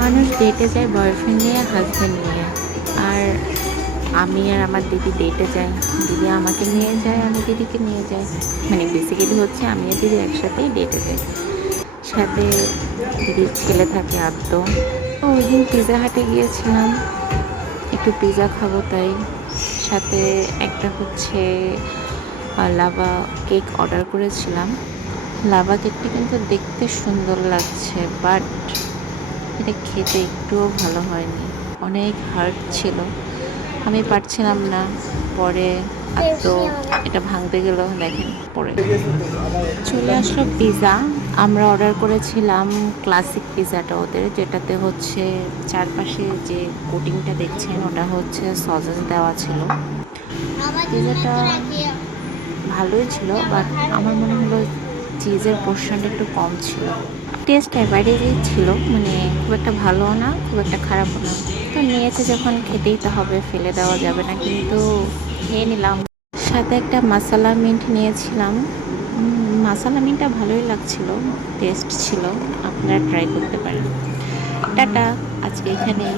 মানুষ ডেটে যায় বয়ফ্রেন্ড নিয়ে, হাজব্যান্ড নিয়ে। আর আমি আর আমার দিদি ডেটে যাই। দিদি আমাকে নিয়ে যায়, আমি দিদিকে নিয়ে যাই। মানে বেসিক্যালি হচ্ছে আমি আর দিদি একসাথেই ডেটে যাই। সাথে দিদির ছেলে থাকে আদ্য। ওই দিন পিৎজা হাটে গিয়েছিলাম, একটু পিৎজা খাবো তাই। সাথে একটা হচ্ছে লাভা কেক অর্ডার করেছিলাম। লাভা কেকটা কিন্তু দেখতে সুন্দর লাগছে, বাট এটা খেতে একটুও ভালো হয়নি। অনেক হার্ড ছিল, আমি পারছিলাম না। পরে আর তো এটা ভাঙতে গেল, দেখেন পরে চলে আসলো পিৎজা। আমরা অর্ডার করেছিলাম ক্লাসিক পিৎজাটা ওদের, যেটাতে হচ্ছে চারপাশে যে কোটিংটা দেখছেন ওটা হচ্ছে সসেস দেওয়া ছিল। পিৎজাটা ভালোই ছিল, বাট আমার মনে হলো চিজের পোর্শনটা একটু কম ছিল। টেস্ট অ্যাভারেজই ছিল, মানে খুব একটা ভালোও না, খুব একটা খারাপও না। তো নিয়েছে যখন খেতেই তো হবে, ফেলে দেওয়া যাবে না, কিন্তু খেয়ে নিলাম। সাথে একটা মাসালা মিন্ট নিয়েছিলাম। মাসালা মিন্টটা ভালোই লাগছিল, টেস্ট ছিল। আপনারা ট্রাই করতে পারেন। টাটা, আজকে এখানেই।